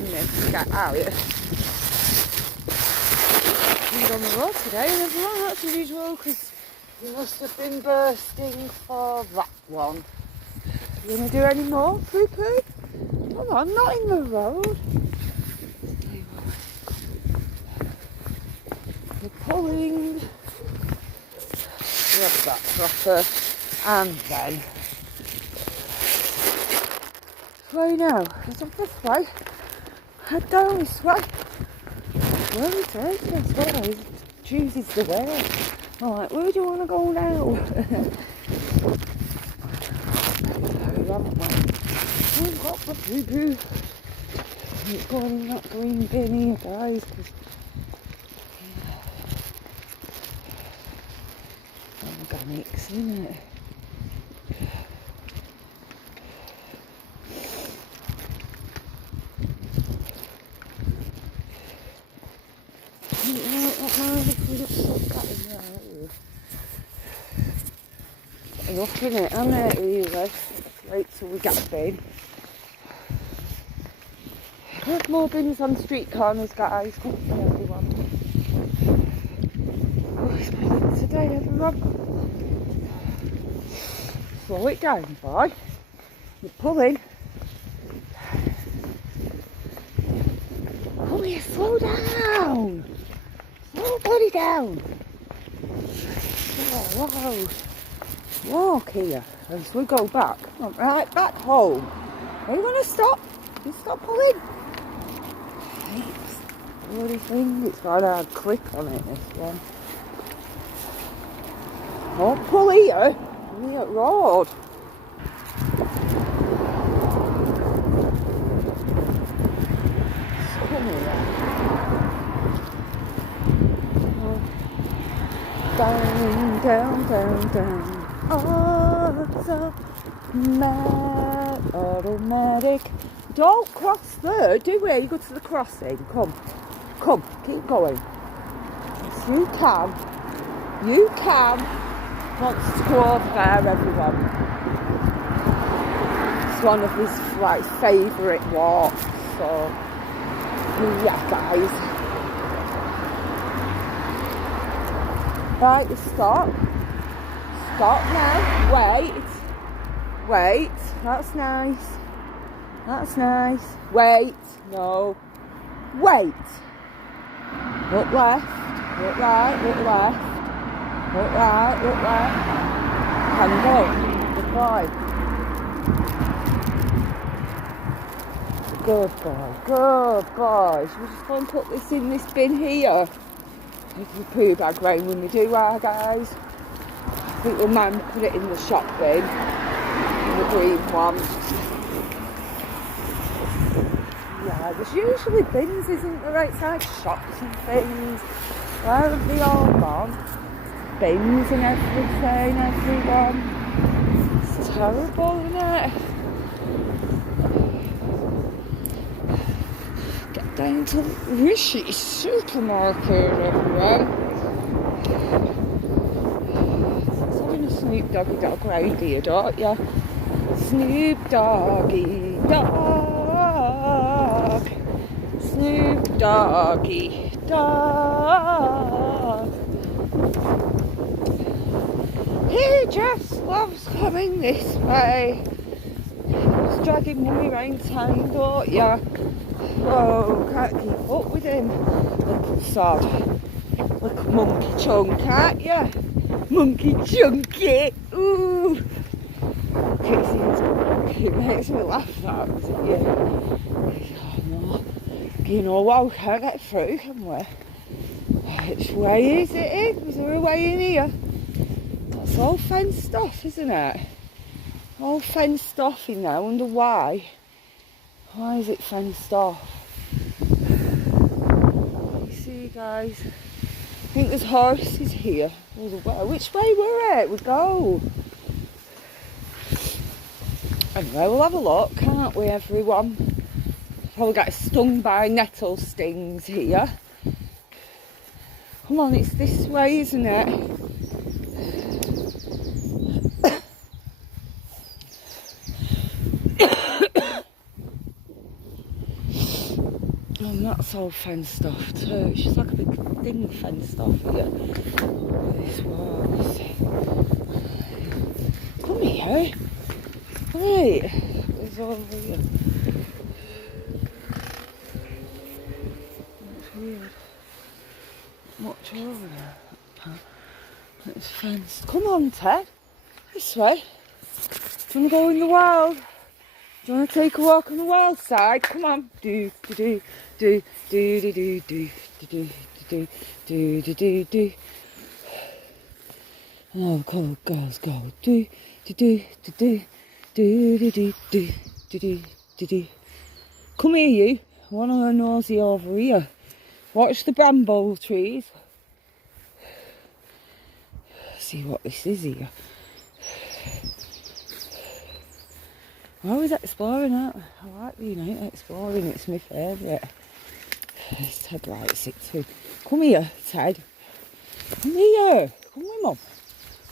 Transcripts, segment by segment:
doing this to get out. He's on the road today and everyone, that's unusual because you must have been bursting for that one. You going to do any more poo-poo? Come on, not in the road. You're pulling. Grab that proper and then way now. Is it this way? Head down this way. Where he takes this way, he chooses the way. Alright, where do you want to go now? We've got the poo-poo. It's going in that green bin here, guys. Organics, isn't it? Enough in it, isn't it, really? Wait till we get a bin. There's more bins on street corners, guys. Good for everyone. Oh, it's my bin today, everyone. Slow it down, boy. You're pulling. Oh, you slow down. Slow bloody down. Oh, wow. Walk here as we go back. Right back home. Are you going to stop? You stop pulling. Bloody thing. It's got a hard clip on it, this one. Don't pull here. We're at road. Down, down, down, down. Automatic. Don't cross there, do we? You go to the crossing. Come, keep going. Yes, you can. You can. Wants to go over there, everyone. It's one of his favourite walks. So, yeah, guys. Right, we stop. Stop now. Wait. That's nice. That's nice. Wait. No. Wait. Look left. Look right. Look left. Look right. Look left. Hang on. Good boy. Good boy. Good boy. Should we just go and put this in this bin here? Take the poo bag round when we do our, guys. I think we'll man put it in the shop bin. In the green one. Yeah, there's usually bins, isn't there, outside shops and things. Where have they all gone? Bins and everything, everyone. It's terrible, isn't it? Get down to Rishi's supermarket, everyone. It's having a Snoop Doggy dog round here, don't ya? Snoop Doggy dog. Snoop Doggy dog. He just loves coming this way. He's dragging mummy round town, don't ya? Oh, can't keep up with him. Little sod. Little monkey chunk, can't ya? Monkey chunky. Ooh. It makes me laugh, that, doesn't it? Oh, no. You know what, we can't get through, can we? Which way is it in? Is there a way in here? That's all fenced off, isn't it? All fenced off in there. I wonder why. Why is it fenced off? You see, guys? I think there's horses here. Which way were it? We go. Anyway, we'll have a look, can't we, everyone? Probably get stung by nettle stings here. Come on, it's this way, isn't it? And that's all fenced off too. It's just like a big thing fenced off here. This was. Come here. Wait. It's over here. It's weird. Much over there. It's fenced. Come on, Ted. This way. Do you want to go in the wild? Do you want to take a walk on the wild side? Come on. Do do do do do do do do do do do do do. Oh, cool girls go. Do do do do do do do do do do do. Come here, you. One of her nosy over here. Watch the bramble trees. See what this is here. I always exploring it. I like being out exploring, it's my favourite. Ted likes it too. Come here, Ted. Come here. Come with Mum.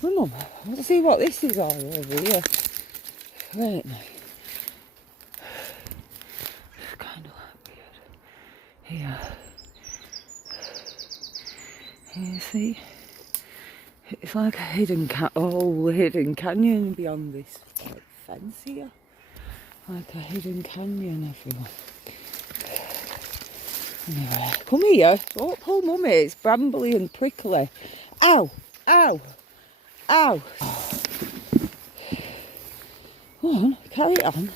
Come with Mum. I want to see what this is all over here. Wait now. It's kind of like weird. Here. You see? It's like a hidden hidden canyon beyond this fence here. Like a hidden canyon, everyone. Anyway, come here. Don't pull Mummy, it's brambly and prickly. Ow! Ow! Ow! Come on, carry on.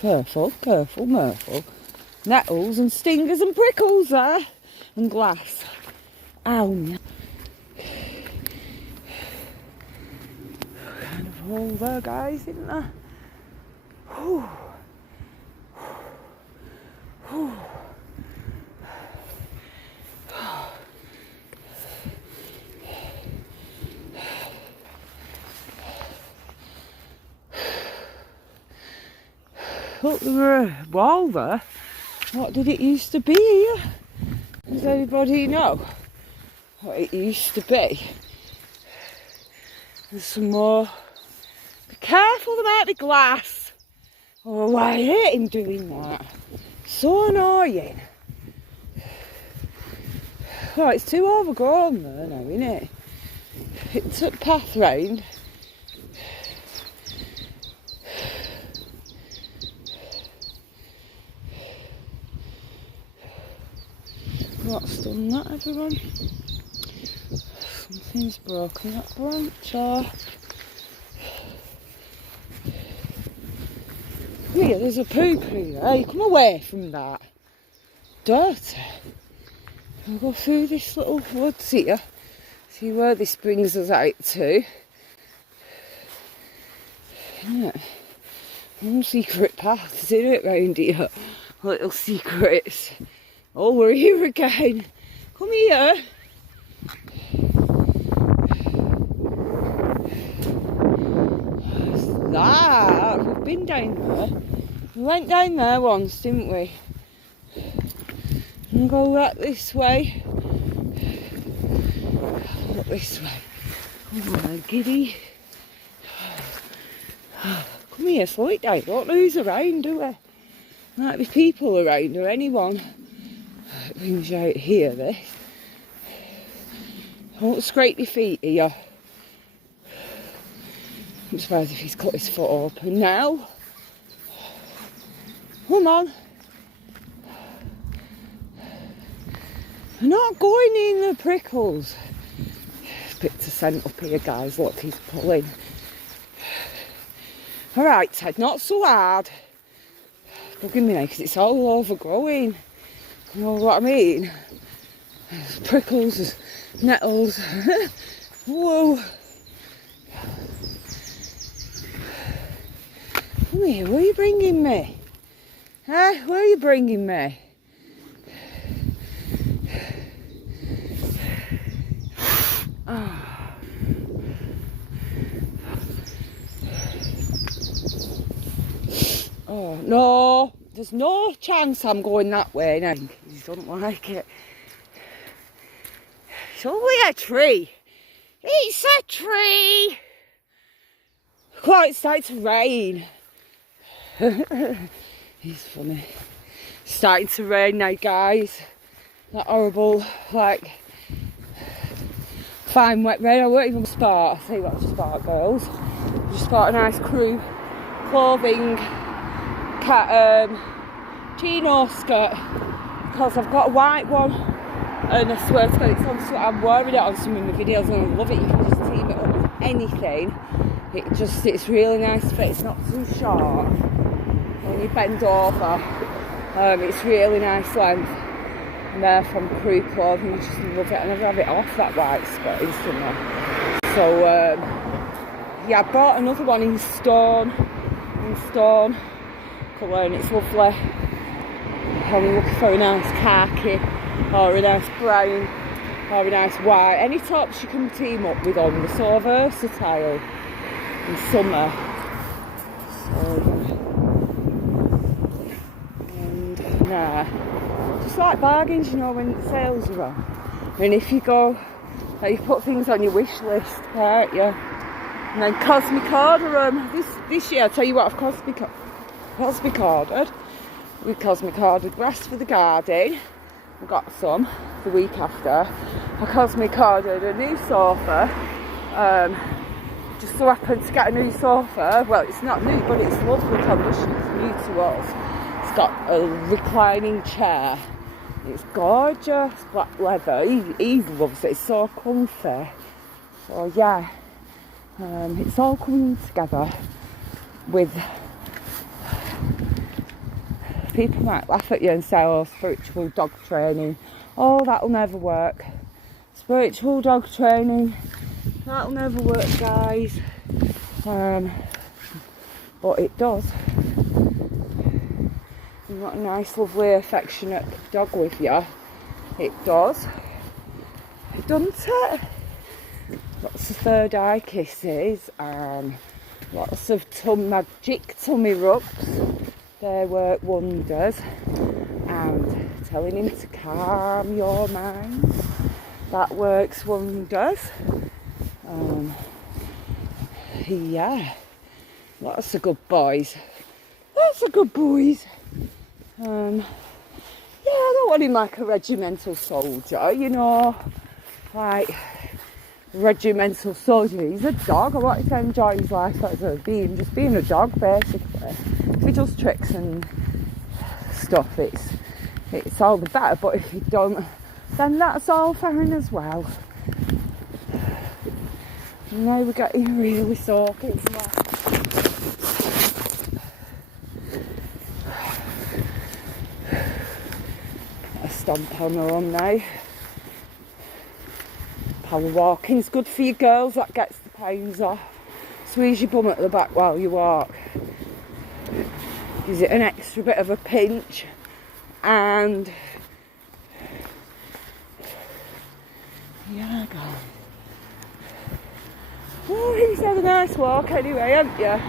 Careful, careful, Murphy. Nettles and stingers and prickles there. And glass. Ow! Kind of hole there, guys, isn't there? Whew. Whew. Look, there were a wall there. What did it used to be here? Does anybody know what it used to be? There's some more. Be careful, there might be glass. Oh, I hate him doing that. So annoying. Oh, it's too overgrown there now, isn't it? It took path round. What's done that, everyone? Something's broken that branch off. Here, there's a poop here. Hey, come away from that. Dirty. We'll go through this little woods here. See where this brings us out to. Yeah. One secret paths in it round here. Little secrets. Oh, we're here again. Come here. What's that? We've been down there. We went down there once, didn't we? And go back this way. Look this way. Oh my giddy. Come here, slow it down. Don't lose around, do we? There might be people around or anyone. It brings you out here, this. Don't scrape your feet here. I'm surprised if he's cut his foot open now. Come on. We're not going in the prickles. There's bits of scent up here, guys. Look, he's pulling. Alright, Ted, not so hard. Bugging me now because it's all overgrowing. You know what I mean? There's prickles, there's nettles. Whoa. Come here, where are you bringing me? Huh? Where are you bringing me? Oh, no. There's no chance I'm going that way now. He doesn't like it. It's only a tree. It's a tree. Look, it's starting to rain. He's funny. starting to rain now, guys. That horrible, like, fine wet rain. I won't even spot. I say what to spot, girls. Just bought a nice crew clothing chino skirt because I've got a white one and I swear to God I'm wearing it on some of my videos and I love it. You can just team it up with anything. It's really nice fit. It's not too short when you bend over. It's really nice length. And they're from Crew Clothing. You just love it. I never have it off, that white skirt, instantly. So yeah, I bought another one in stone colour and it's lovely. I'm looking for a nice khaki or a nice brown or a nice white. Any tops you can team up with on. They're so versatile in summer. So, and just like bargains, you know, when sales are on. I mean, if you go, like, you put things on your wish list, can't you? And then Cosmic order this year. I tell you what, I've Cosmic ordered. We Cosmic ordered grass for the garden. I got some the week after. I Cosmic ordered a new sofa. Just so happened to get a new sofa. Well, it's not new, but it's lovely condition. It's new to us. It's got a reclining chair. It's gorgeous, black leather. He loves it. It's so comfy. So yeah. It's all coming together with, people might laugh at you and say, oh, spiritual dog training. Oh, that'll never work. Spiritual dog training, that'll never work, guys. But it does. You've got a nice, lovely, affectionate dog with you. It does. Doesn't it? Lots of third eye kisses and lots of magic tummy rubs. They work wonders. And telling him to calm your mind. That works wonders. Yeah. Lots of good boys. Lots of good boys. Yeah, I don't want him like a regimental soldier, you know. Like regimental soldier. He's a dog. I want him to enjoy his life as just being a dog, basically. If he does tricks and stuff, it's all the better. But if he don't, then that's all fine as well. And now we're getting really soaking. A stomp on her own now. Power walking's good for you girls, that gets the pains off. Squeeze your bum at the back while you walk. Gives it an extra bit of a pinch. And yeah, guys. Oh, he's had a nice walk anyway, haven't you?